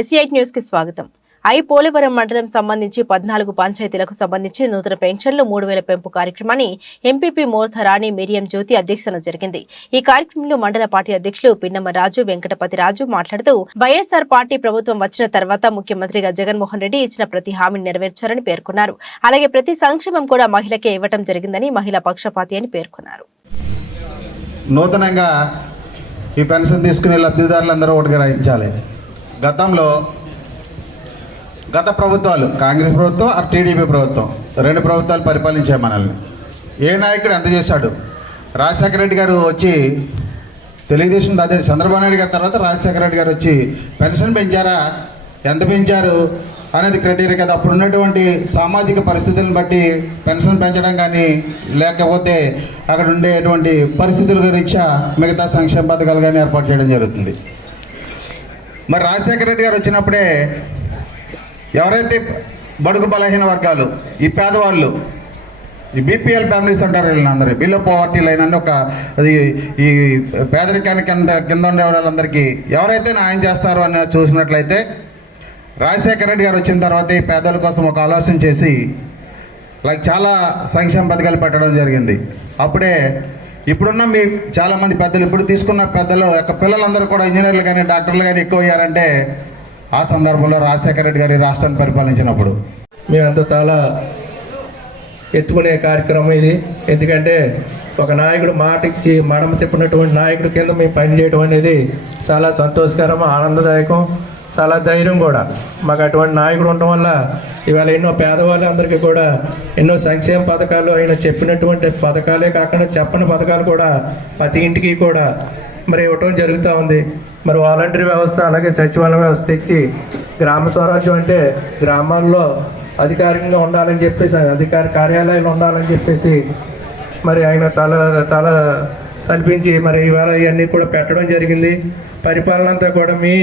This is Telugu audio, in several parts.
ఎస్ఐట్ న్యూస్కి స్వాగతం. ఐ పోలవరం మండలం సంబంధించి పద్నాలుగు పంచాయతీలకు సంబంధించి నూతన పెన్షన్లు మూడు వేల పెంపు కార్యక్రమాన్ని ఎంపీపీ మోర్ధ రాణి మిరియం జ్యోతి అధ్యక్షతన జరిగింది. ఈ కార్యక్రమంలో మండల పార్టీ అధ్యక్షులు పిన్నమ్మ రాజు వెంకటపతి రాజు మాట్లాడుతూ వైఎస్ఆర్ పార్టీ ప్రభుత్వం వచ్చిన తర్వాత ముఖ్యమంత్రిగా జగన్మోహన్ రెడ్డి ఇచ్చిన ప్రతి హామీని నెరవేర్చారని పేర్కొన్నారు. అలాగే ప్రతి సంక్షేమం కూడా మహిళకే ఇవ్వటం జరిగిందని మహిళా పక్షపాతి అని పేర్కొన్నారు. నూతనంగా ఈ పెన్షన్ తీసుకునే లబ్ధిదారులందరూ ఒకటి గ్రహించాలి గతంలో గత ప్రభుత్వాలు కాంగ్రెస్ ప్రభుత్వం ఆ టీడీపీ ప్రభుత్వం రెండు ప్రభుత్వాలు పరిపాలించాయి మనల్ని. ఏ నాయకుడు ఎంత చేశాడు? రాజశేఖర రెడ్డి గారు వచ్చి తెలుగుదేశం అదే చంద్రబాబు నాయుడు గారి తర్వాత రాజశేఖర రెడ్డి గారు వచ్చి పెన్షన్ పెంచారా? ఎంత పెంచారు? అనేది క్రైటీరియా కదా. అప్పుడు ఉన్నటువంటి సామాజిక పరిస్థితులను బట్టి పెన్షన్ పెంచడం కానీ లేకపోతే అక్కడ ఉండేటువంటి పరిస్థితుల రీత్యా మిగతా సంక్షేమ పథకాలు కానీ ఏర్పాటు చేయడం జరుగుతుంది. మరి రాజశేఖర రెడ్డి గారు వచ్చినప్పుడే ఎవరైతే బడుగు బలహీన వర్గాలు ఈ పేదవాళ్ళు ఈ బీపీఎల్ ఫ్యామిలీస్ అంటారు వీళ్ళని అందరూ బిలో పోవర్టీ లైన్ అని ఒక అది ఈ పేదరికానికి కింద కింద ఉండే వాళ్ళందరికీ ఎవరైతే న్యాయం చేస్తారో అని చూసినట్లయితే రాజశేఖర రెడ్డి గారు వచ్చిన తర్వాత ఈ పేదల కోసం ఒక ఆలోచన చేసి లైక్ చాలా సంక్షేమ పథకాలు పెట్టడం జరిగింది. అప్పుడే ఇప్పుడున్న మీ చాలామంది పెద్దలు ఇప్పుడు తీసుకున్న పెద్దలు యొక్క పిల్లలందరూ కూడా ఇంజనీర్లు కానీ డాక్టర్లు కానీ ఎక్కువ అయ్యారంటే ఆ సందర్భంలో రాజశేఖర రెడ్డి గారి రాష్ట్రాన్ని పరిపాలించినప్పుడు. మేమంతా చాలా ఎత్తుకునే కార్యక్రమం ఇది. ఎందుకంటే ఒక నాయకుడు మాట ఇచ్చి మడమ తిప్పినటువంటి నాయకుడి కింద మేము పనిచేయడం అనేది చాలా సంతోషకరం ఆనందదాయకం. చాలా ధైర్యం కూడా. మాకు అటువంటి నాయకుడు ఉండడం వల్ల ఇవాళ ఎన్నో పేదవాళ్ళందరికీ కూడా ఎన్నో సంక్షేమ పథకాలు ఆయన చెప్పినటువంటి పథకాలే కాకుండా చెప్పని పథకాలు కూడా ప్రతి ఇంటికి కూడా మరి ఇవ్వటం జరుగుతూ ఉంది. మరి వాలంటరీ వ్యవస్థ అలాగే సచివాలయ వ్యవస్థ తెచ్చి గ్రామ స్వరాజ్యం అంటే గ్రామాల్లో అధికారికంగా ఉండాలని చెప్పేసి అధికార కార్యాలయాలు ఉండాలని చెప్పేసి మరి ఆయన తల తల కల్పించి మరి ఇవాళ ఇవన్నీ కూడా పెట్టడం జరిగింది. పరిపాలన అంతా కూడా మీ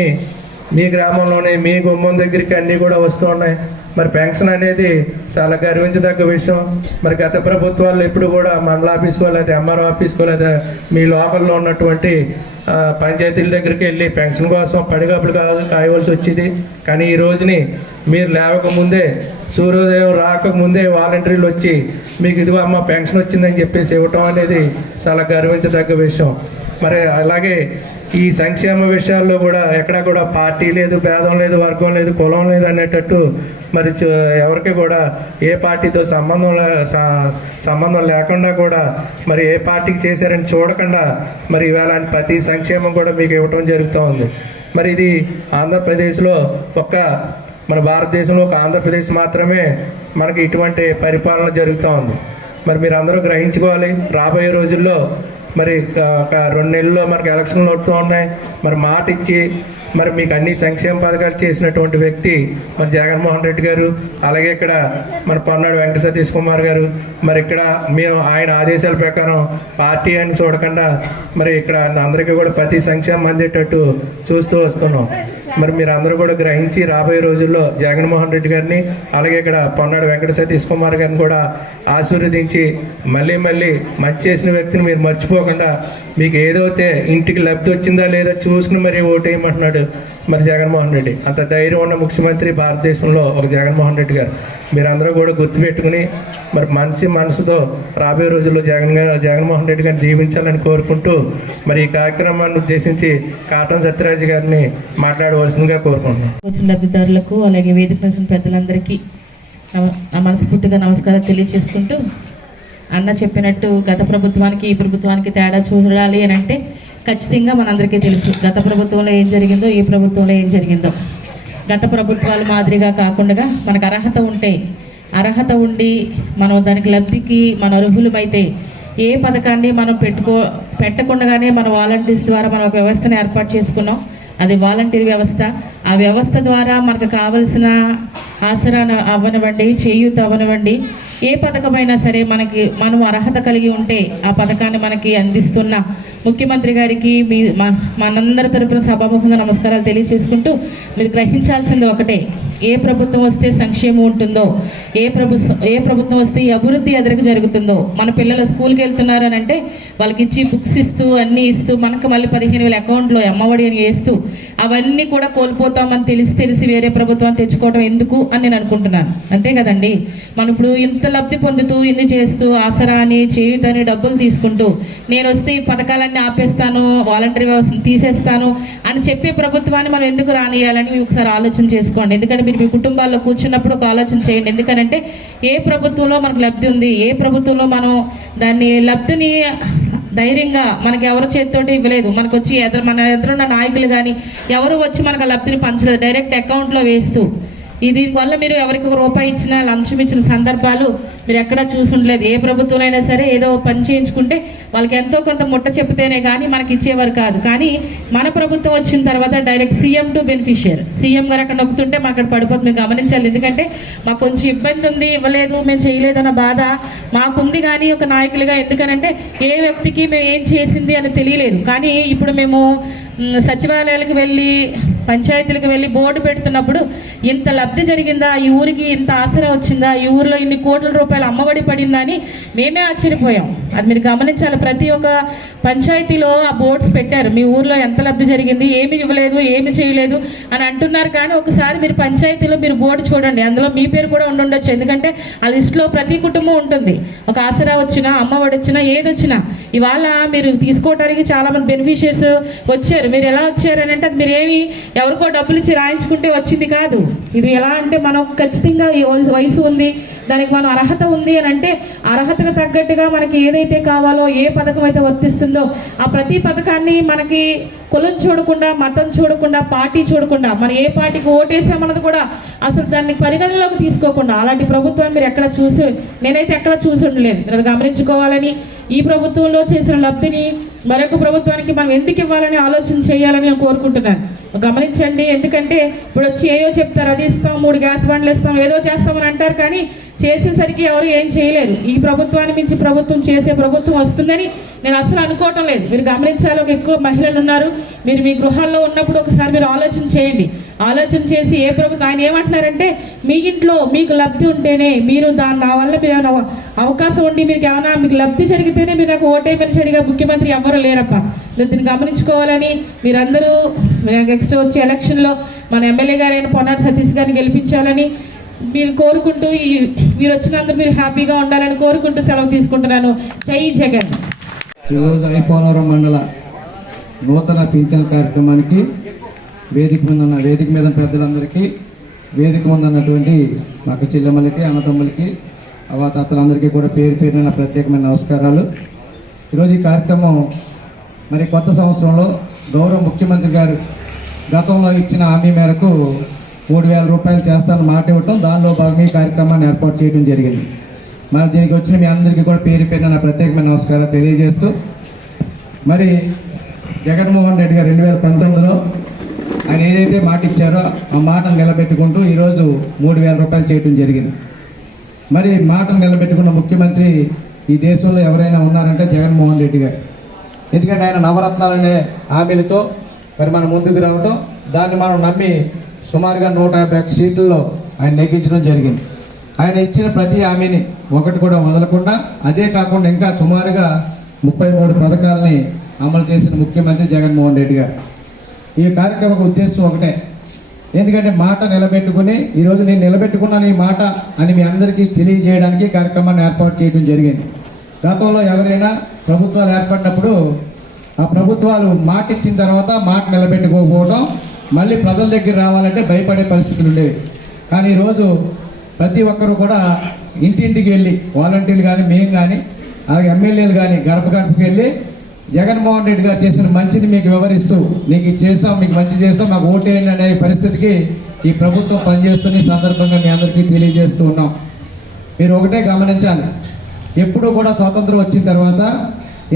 మీ గ్రామంలోనే మీ గుమ్మం దగ్గరికి అన్నీ కూడా వస్తూ ఉన్నాయి. మరి పెన్షన్ అనేది చాలా గర్వించదగ్గ విషయం. మరి గత ప్రభుత్వాలు ఎప్పుడు కూడా మండల ఆఫీస్కో లేదా ఎంఆర్ఓ ఆఫీస్కో లేదా మీ లోకల్లో ఉన్నటువంటి పంచాయతీల దగ్గరికి వెళ్ళి పెన్షన్ కోసం పడిగప్పుడు కాదు కాయవలసి వచ్చింది. కానీ ఈ రోజుని మీరు లేవకముందే సూర్యోదయం రాకముందే వాలంటీర్లు వచ్చి మీకు ఇదిగో అమ్మ పెన్షన్ వచ్చిందని చెప్పేసి ఇవ్వటం అనేది చాలా గర్వించదగ్గ విషయం. మరి అలాగే ఈ సంక్షేమ విషయాల్లో కూడా ఎక్కడా కూడా పార్టీ లేదు భేదం లేదు వర్గం లేదు కులం లేదు అనేటట్టు మరి ఎవరికి కూడా ఏ పార్టీతో సంబంధం లే సంబంధం లేకుండా కూడా మరి ఏ పార్టీకి చేశారని చూడకుండా మరి ఇవాళ ప్రతి సంక్షేమం కూడా మీకు ఇవ్వటం జరుగుతూ ఉంది. మరి ఇది ఆంధ్రప్రదేశ్లో ఒక్క మన భారతదేశంలో ఒక ఆంధ్రప్రదేశ్ మాత్రమే మనకి ఇటువంటి పరిపాలన జరుగుతూ ఉంది. మరి మీరు అందరూ గ్రహించుకోవాలి రాబోయే రోజుల్లో మరి ఒక రెండు నెలల్లో మనకి ఎలక్షన్లు వస్తూ ఉన్నాయి. మరి మాట ఇచ్చి మరి మీకు అన్ని సంక్షేమ పథకాలు చేసినటువంటి వ్యక్తి మరి జగన్మోహన్ రెడ్డి గారు అలాగే ఇక్కడ మరి పొన్నాడు వెంకట సతీష్ కుమార్ గారు మరి ఇక్కడ మేము ఆయన ఆదేశాల ప్రకారం పార్టీ అని చూడకుండా మరి ఇక్కడ అందరికీ కూడా ప్రతి సంక్షేమం అందేటట్టు చూస్తూ వస్తున్నాం. మరి మీరు అందరూ కూడా గ్రహించి రాబోయే రోజుల్లో జగన్మోహన్ రెడ్డి గారిని అలాగే ఇక్కడ పొన్నాడు వెంకట సతీష్ కుమార్ గారిని కూడా ఆశీర్వదించి మళ్ళీ మళ్ళీ మంచి చేసిన వ్యక్తిని మీరు మర్చిపోకుండా మీకు ఏదైతే ఇంటికి లబ్ధి వచ్చిందా లేదా చూసుకుని మరి ఓటేయమంటున్నాడు మరి జగన్మోహన్ రెడ్డి. అంత ధైర్యం ఉన్న ముఖ్యమంత్రి భారతదేశంలో ఒక జగన్మోహన్ రెడ్డి గారు. మీరందరూ కూడా గుర్తుపెట్టుకుని మరి మంచి మనసుతో రాబోయే రోజుల్లో జగన్ గారు జగన్మోహన్ రెడ్డి గారిని జీవించాలని కోరుకుంటూ మరి ఈ కార్యక్రమాన్ని ఉద్దేశించి కాటం సత్యరాజు గారిని మాట్లాడవలసిందిగా కోరుకుంటున్నాను. లబ్ధిదారులకు అలాగే వేదిక వచ్చిన పెద్దలందరికీ మనస్ఫూర్తిగా నమస్కారం తెలియజేసుకుంటూ అన్న చెప్పినట్టు గత ప్రభుత్వానికి ఈ ప్రభుత్వానికి తేడా చూడాలి అని అంటే ఖచ్చితంగా మనందరికీ తెలుసు. గత ప్రభుత్వంలో ఏం జరిగిందో ఈ ప్రభుత్వంలో ఏం జరిగిందో. గత ప్రభుత్వాలు మాదిరిగా కాకుండా మనకు అర్హత ఉంటే అర్హత ఉండి మనం దానికి లబ్ధికి మన అర్హులమైతే ఏ పథకాన్ని మనం పెట్టుకో పెట్టకుండానే మన వాలంటీర్స్ ద్వారా మనం ఒక వ్యవస్థను ఏర్పాటు చేసుకున్నాం. అది వాలంటీర్ వ్యవస్థ. ఆ వ్యవస్థ ద్వారా మనకు కావలసిన ఆసరా అవ్వనివ్వండి చేయూత అవ్వనివ్వండి. ఏ పథకమైనా సరే మనకి మనం అర్హత కలిగి ఉంటే ఆ పథకాన్ని మనకి అందిస్తున్న ముఖ్యమంత్రి గారికి మీ మనందరి తరపున సభాముఖంగా నమస్కారాలు తెలియజేసుకుంటూ మీరు గ్రహించాల్సింది ఒకటే. ఏ ప్రభుత్వం వస్తే సంక్షేమం ఉంటుందో ఏ ప్రభుత్వం ఏ ప్రభుత్వం వస్తే ఈ అభివృద్ధి ఎదురుకు జరుగుతుందో మన పిల్లలు స్కూల్కి వెళ్తున్నారు అని అంటే వాళ్ళకి ఇచ్చి బుక్స్ ఇస్తూ అన్నీ ఇస్తూ మనకు మళ్ళీ పదిహేను వేల అకౌంట్లో అమ్మఒడి అని వేస్తూ అవన్నీ కూడా కోల్పోతామని తెలిసి తెలిసి వేరే ప్రభుత్వం తెచ్చుకోవడం ఎందుకు అని నేను అనుకుంటున్నాను. అంతే కదండి? మనం ఇప్పుడు ఇంత లబ్ధి పొందుతూ ఇన్ని చేస్తూ ఆసరా అని చేయుతని డబ్బులు తీసుకుంటూ నేను వస్తే ఈ పథకాలన్నీ ఆపేస్తాను వాలంటరీ వ్యవస్థను తీసేస్తాను అని చెప్పే ప్రభుత్వాన్ని మనం ఎందుకు రానియాలని ఒకసారి ఆలోచన చేసుకోండి. ఎందుకంటే మీరు మీ కుటుంబాల్లో కూర్చున్నప్పుడు ఒక ఆలోచన చేయండి. ఎందుకంటే ఏ ప్రభుత్వంలో మనకు లబ్ధి ఉంది ఏ ప్రభుత్వంలో మనం దాన్ని లబ్ధిని ధైర్యంగా మనకి ఎవరి చేతితోటి ఇవ్వలేదు. మనకు వచ్చి ఎదురు మన ఎదురున్న నాయకులు కానీ ఎవరు వచ్చి మనకు ఆ లబ్ధిని పంచలేదు. డైరెక్ట్ అకౌంట్లో వేస్తూ ఈ దీనివల్ల మీరు ఎవరికి ఒక రూపాయి ఇచ్చినా లంచం ఇచ్చిన సందర్భాలు మీరు ఎక్కడా చూసుండలేదు ఏ ప్రభుత్వం అయినా సరే ఏదో పని చేయించుకుంటే వాళ్ళకి ఎంతో కొంత ముట్ట చెప్తేనే కానీ మనకి ఇచ్చేవారు కాదు. కానీ మన ప్రభుత్వం వచ్చిన తర్వాత direct CM to beneficiary. CM గారు అక్కడ నొక్కుతుంటే మాకు అక్కడ పడిపోతుంది. గమనించాలి. ఎందుకంటే మాకు కొంచెం ఇబ్బంది ఉంది ఇవ్వలేదు మేము చేయలేదన్న బాధ మాకుంది కానీ ఒక నాయకులుగా. ఎందుకనంటే ఏ వ్యక్తికి మేము ఏం చేసింది అని తెలియలేదు. కానీ ఇప్పుడు మేము సచివాలయాలకు వెళ్ళి పంచాయతీలకు వెళ్ళి బోర్డు పెడుతున్నప్పుడు ఇంత లబ్ధి జరిగిందా? ఈ ఊరికి ఇంత ఆసరా వచ్చిందా? ఈ ఊరిలో ఇన్ని కోట్ల రూపాయలు అమ్మఒడి పడిందా అని మేమే ఆశ్చర్యపోయాం. అది మీరు గమనించాలి ప్రతి ఒక్క పంచాయతీలో ఆ బోర్డ్స్ పెట్టారు. మీ ఊర్లో ఎంత లబ్ధి జరిగింది ఏమి ఇవ్వలేదు ఏమి చేయలేదు అని అంటున్నారు కానీ ఒకసారి మీరు పంచాయతీలో మీరు బోర్డు చూడండి. అందులో మీ పేరు కూడా ఉండి ఉండొచ్చు. ఎందుకంటే ఆ లిస్టులో ప్రతి కుటుంబం ఉంటుంది. ఒక ఆసరా వచ్చినా అమ్మఒడి వచ్చినా ఏది వచ్చినా. ఇవాళ మీరు తీసుకోవడానికి చాలామంది బెనిఫిషియర్స్ వచ్చారు. మీరు ఎలా వచ్చారు అని అంటే అది మీరు ఏమి ఎవరికో డబ్బులు ఇచ్చి రాయించుకుంటే వచ్చింది కాదు. ఇది ఎలా అంటే మనం ఖచ్చితంగా ఈ వయసు- వయసు ఉంది. దానికి మనం అర్హత ఉంది అని అంటే అర్హతకు తగ్గట్టుగా మనకి ఏదైతే కావాలో ఏ పథకం అయితే వర్తిస్తుందో ఆ ప్రతి పథకాన్ని మనకి కులం చూడకుండా మతం చూడకుండా పార్టీ చూడకుండా మనం ఏ పార్టీకి ఓటేసామన్నది కూడా అసలు దాన్ని పరిగణనలోకి తీసుకోకుండా అలాంటి ప్రభుత్వాన్ని మీరు ఎక్కడ చూసి నేనైతే ఎక్కడ చూసి ఉండలేదు. మీరు అది గమనించుకోవాలని ఈ ప్రభుత్వంలో చేసిన లబ్ధిని మరొక ప్రభుత్వానికి మనం ఎందుకు ఇవ్వాలని ఆలోచన చేయాలని నేను కోరుకుంటున్నాను. గమనించండి ఎందుకంటే ఇప్పుడు వచ్చి ఏయో చెప్తారు అది ఇస్తాం మూడు గ్యాస్ బండ్లు ఇస్తాం ఏదో చేస్తామని అంటారు కానీ చేసేసరికి ఎవరు ఏం చేయలేరు. ఈ ప్రభుత్వాన్ని మించి ప్రభుత్వం చేసే ప్రభుత్వం వస్తుందని నేను అసలు అనుకోవటం లేదు. మీరు గమనించాలి ఒక ఎక్కువ మహిళలు ఉన్నారు. మీరు మీ గృహాల్లో ఉన్నప్పుడు ఒకసారి మీరు ఆలోచన చేయండి. ఆలోచన చేసి ఏ ప్రభుత్వం ఆయన ఏమంటున్నారంటే మీ ఇంట్లో మీకు లబ్ధి ఉంటేనే మీరు దాని నా వల్ల మీరు ఏమైనా అవకాశం ఉండి మీకు ఏమైనా మీకు లబ్ధి జరిగితేనే మీరు నాకు ఓటేమని చెడిగా ముఖ్యమంత్రి ఎవరు లేరప్ప. మీరు దీన్ని గమనించుకోవాలని మీరందరూ నెక్స్ట్ వచ్చే ఎలక్షన్లో మన ఎమ్మెల్యే గారైన పొన్నాడు సతీష్ గారిని గెలిపించాలని మీరు కోరుకుంటూ ఈ మీరు వచ్చినందుకు మీరు హ్యాపీగా ఉండాలని కోరుకుంటూ సెలవు తీసుకుంటున్నాను. జై జగన్. ఈరోజు ఐపోలవరం మండల నూతన పింఛన్ కార్యక్రమానికి వేదిక ముందున్న వేదిక మీద పెద్దలందరికీ వేదిక ముందు ఉన్నటువంటి అక్క చెల్లెమ్మలకి అన్నతమ్ములకి అవాతాతలందరికీ కూడా పేరు పేరున ప్రత్యేకమైన నమస్కారాలు. ఈరోజు ఈ కార్యక్రమం మరి కొత్త సంవత్సరంలో గౌరవ ముఖ్యమంత్రి గారు గతంలో ఇచ్చిన హామీ మేరకు మూడు వేల రూపాయలు చేస్తాను మాట ఇవ్వటం దానిలో భాగంగా ఈ కార్యక్రమాన్ని ఏర్పాటు చేయడం జరిగింది. మరి దీనికి వచ్చిన మీ అందరికీ కూడా పేరు పేరున నా ప్రత్యేకమైన నమస్కారాలు తెలియజేస్తూ మరి జగన్మోహన్ రెడ్డి గారు రెండు వేల పంతొమ్మిదిలో ఆయన ఏదైతే మాట ఇచ్చారో ఆ మాటను నిలబెట్టుకుంటూ ఈరోజు మూడు వేల రూపాయలు చేయడం జరిగింది. మరి మాటను నిలబెట్టుకున్న ముఖ్యమంత్రి ఈ దేశంలో ఎవరైనా ఉన్నారంటే జగన్మోహన్ రెడ్డి గారు. ఎందుకంటే ఆయన నవరత్నాలనే హామీలతో మరి మనం ముందుకు రావటం దాన్ని మనం నమ్మి సుమారుగా నూట యాభై ఒక్క సీట్లలో ఆయన నెగ్గించడం జరిగింది. ఆయన ఇచ్చిన ప్రతి హామీని ఒకటి కూడా వదలకుండా అదే కాకుండా ఇంకా సుమారుగా ముప్పై మూడు పథకాలని అమలు చేసిన ముఖ్యమంత్రి జగన్మోహన్ రెడ్డి గారు. ఈ కార్యక్రమం ఉద్దేశం ఒకటే. ఎందుకంటే మాట నిలబెట్టుకుని ఈరోజు నేను నిలబెట్టుకున్నాను ఈ మాట అని మీ అందరికీ తెలియజేయడానికి కార్యక్రమాన్ని ఏర్పాటు చేయడం జరిగింది. గతంలో ఎవరైనా ప్రభుత్వాలు ఏర్పడినప్పుడు ఆ ప్రభుత్వాలు మాట ఇచ్చిన తర్వాత మాట నిలబెట్టుకోకపోవడం మళ్ళీ ప్రజల దగ్గర రావాలంటే భయపడే పరిస్థితులు ఉండేవి. కానీ ఈరోజు ప్రతి ఒక్కరు కూడా ఇంటింటికి వెళ్ళి వాలంటీర్లు కానీ మేము కానీ అలాగే ఎమ్మెల్యేలు కానీ గడప గడపకి వెళ్ళి జగన్మోహన్ రెడ్డి గారు చేసిన మంచిని మీకు వివరిస్తూ నీకు ఇది చేసాం మీకు మంచి చేసాం నాకు ఓటేయండి అనే పరిస్థితికి ఈ ప్రభుత్వం పనిచేస్తున్న ఈ సందర్భంగా మీ అందరికీ తెలియజేస్తూ ఉన్నాం. మీరు ఒకటే గమనించాలి. ఎప్పుడూ కూడా స్వాతంత్రం వచ్చిన తర్వాత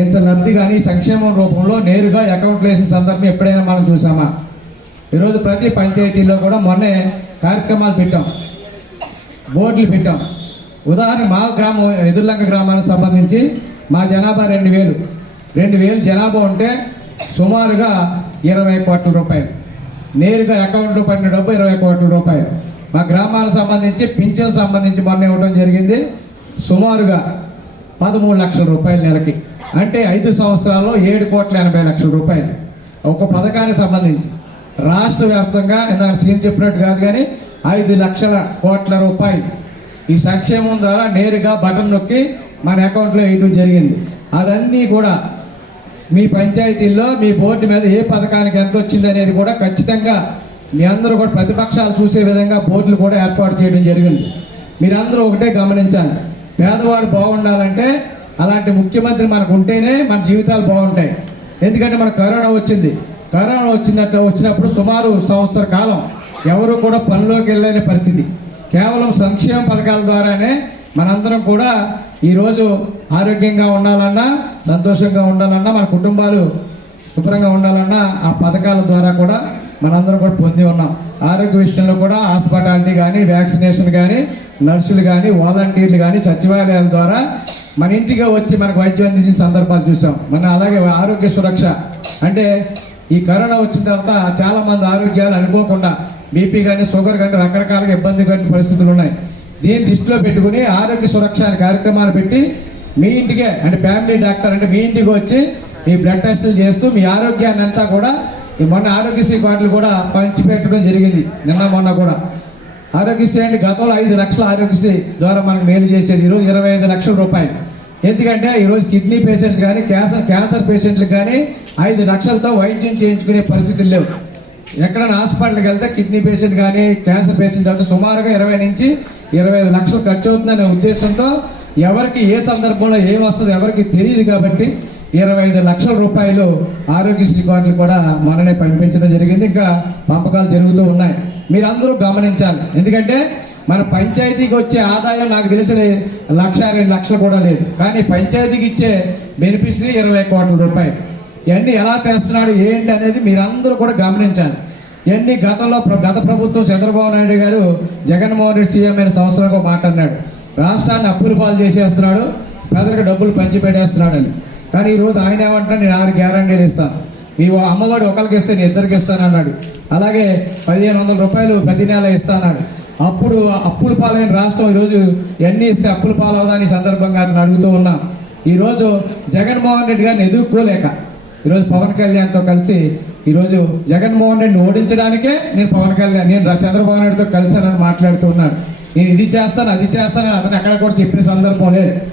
ఇంత లబ్ధి కానీ సంక్షేమం రూపంలో నేరుగా అకౌంట్లు వేసే సందర్భం ఎప్పుడైనా మనం చూసామా? ఈరోజు ప్రతి పంచాయతీలో కూడా మొన్నే కార్యక్రమాలు పెట్టాం. బోర్డులు పెట్టాం. ఉదాహరణ మా గ్రామం ఎదుర్లంక గ్రామానికి సంబంధించి మా జనాభా రెండు వేలు. రెండు వేలు జనాభా ఉంటే సుమారుగా ఇరవై కోట్ల రూపాయలు. నేరుగా అకౌంట్లో పడిన డబ్బు ఇరవై కోట్ల రూపాయలు. మా గ్రామాలకు సంబంధించి పింఛన్ సంబంధించి మొన్న ఇవ్వడం జరిగింది. సుమారుగా పదమూడు లక్షల రూపాయల నెలకి. అంటే ఐదు సంవత్సరాల్లో ఏడు కోట్ల ఎనభై లక్షల రూపాయలు. ఒక పథకానికి సంబంధించి. రాష్ట్ర వ్యాప్తంగా ఇందాక సీన్ చెప్పినట్టు కాదు కానీ ఐదు లక్షల కోట్ల రూపాయలు. ఈ సంక్షేమం ద్వారా నేరుగా బటన్ నొక్కి మన అకౌంట్లో వేయడం జరిగింది. అదన్నీ కూడా మీ పంచాయతీల్లో మీ బోర్డు మీద ఏ పథకానికి ఎంత వచ్చింది అనేది కూడా ఖచ్చితంగా మీ అందరూ కూడా ప్రతిపక్షాలు చూసే విధంగా బోర్డులు కూడా ఏర్పాటు చేయడం జరిగింది. మీరందరూ ఒకటే గమనించాలి. పేదవాడు బాగుండాలంటే అలాంటి ముఖ్యమంత్రి మనకు ఉంటేనే మన జీవితాలు బాగుంటాయి. ఎందుకంటే మన కరోనా వచ్చింది. కరోనా వచ్చినట్టు వచ్చినప్పుడు సుమారు సంవత్సర కాలం ఎవరు కూడా పనిలోకి వెళ్ళలేని పరిస్థితి. కేవలం సంక్షేమ పథకాల ద్వారానే మనందరం కూడా ఈరోజు ఆరోగ్యంగా ఉండాలన్నా సంతోషంగా ఉండాలన్నా మన కుటుంబాలు శుభ్రంగా ఉండాలన్నా ఆ పథకాల ద్వారా కూడా మనందరం కూడా పొంది ఉన్నాం. ఆరోగ్య విషయంలో కూడా హాస్పిటాలిటీ కానీ వ్యాక్సినేషన్ కానీ నర్సులు కానీ వాలంటీర్లు కానీ సచివాలయాల ద్వారా మన ఇంటికి వచ్చి మనకు వైద్యం అందించిన సందర్భాలు చూసాం. మన అలాగే ఆరోగ్య సురక్ష అంటే ఈ కరోనా వచ్చిన తర్వాత చాలా మంది ఆరోగ్యాలు అనుకోకుండా బీపీ కానీ షుగర్ కానీ రకరకాలుగా ఇబ్బంది పడిన పరిస్థితులు ఉన్నాయి. దీన్ని దృష్టిలో పెట్టుకుని ఆరోగ్య సురక్ష అనే కార్యక్రమాలు పెట్టి మీ ఇంటికే అంటే ఫ్యామిలీ డాక్టర్ అంటే మీ ఇంటికి వచ్చి మీ బ్లడ్ టెస్టులు చేస్తూ మీ ఆరోగ్యాన్ని అంతా కూడా ఈ మొన్న ఆరోగ్యశ్రీ కార్డులు కూడా పంచిపెట్టడం జరిగింది. నిన్న మొన్న కూడా. ఆరోగ్యశ్రీ అంటే గతంలో ఐదు లక్షల ఆరోగ్యశ్రీ ద్వారా మనకు మేలు చేసేది. ఈరోజు ఇరవై ఐదు లక్షల రూపాయలు. ఎందుకంటే ఈరోజు కిడ్నీ పేషెంట్స్ కానీ క్యాన్సర్ క్యాన్సర్ పేషెంట్లకు కానీ ఐదు లక్షలతో వైద్యం చేయించుకునే పరిస్థితులు లేవు. ఎక్కడైనా హాస్పిటల్కి వెళ్తే కిడ్నీ పేషెంట్ కానీ క్యాన్సర్ పేషెంట్ అయితే సుమారుగా ఇరవై నుంచి ఇరవై ఐదు లక్షలు ఖర్చు అవుతుందనే ఉద్దేశంతో ఎవరికి ఏ సందర్భంలో ఏం వస్తుందో ఎవరికి తెలియదు కాబట్టి ఇరవై ఐదు లక్షల రూపాయలు ఆరోగ్యశ్రీ కార్డులు కూడా మననే పంపించడం జరిగింది. ఇంకా పంపకాలు జరుగుతూ ఉన్నాయి. మీరందరూ గమనించాలి. ఎందుకంటే మన పంచాయతీకి వచ్చే ఆదాయం నాకు తెలిసిన లక్ష రెండు లక్షలు కూడా లేదు. కానీ పంచాయతీకి ఇచ్చే బెనిఫిషరీ ఇరవై కోట్ల రూపాయలు. ఇవన్నీ ఎలా పెంచుతున్నాడు ఏంటి అనేది మీరందరూ కూడా గమనించాలి. ఇవన్నీ గతంలో గత ప్రభుత్వం చంద్రబాబు నాయుడు గారు జగన్మోహన్ రెడ్డి సీఎం అయిన మాట మాట్లాడినాడు రాష్ట్రాన్ని అప్పులు పాలు చేసేస్తున్నాడు ప్రజలకు డబ్బులు పంచిపెట్టేస్తున్నాడు అని కానీ ఈరోజు ఆయన ఏమంటాడు నేను ఆరు గ్యారంటీలు ఇస్తాను మీ అమ్మఒడి ఒకరికి ఇస్తే నేను ఇద్దరికి ఇస్తాను అన్నాడు. అలాగే పదిహేను వందల రూపాయలు ప్రతి నెల ఇస్తానన్నాడు అప్పుడు అప్పుల పాలైన రాష్ట్రం ఈరోజు ఎన్ని ఇస్తే అప్పుల పాలవుదని సందర్భంగా అతను అడుగుతూ ఉన్నాను ఈరోజు జగన్మోహన్ రెడ్డి గారిని ఎదుర్కోలేక ఈరోజు పవన్ కళ్యాణ్తో కలిసి ఈరోజు జగన్మోహన్ రెడ్డిని ఓడించడానికే నేను పవన్ కళ్యాణ్ నేను చంద్రబాబు నాయుడుతో కలిసానని మాట్లాడుతున్నాను నేను ఇది చేస్తాను అది చేస్తానని అతను ఎక్కడ కూడా చెప్పిన సందర్భం లేదు.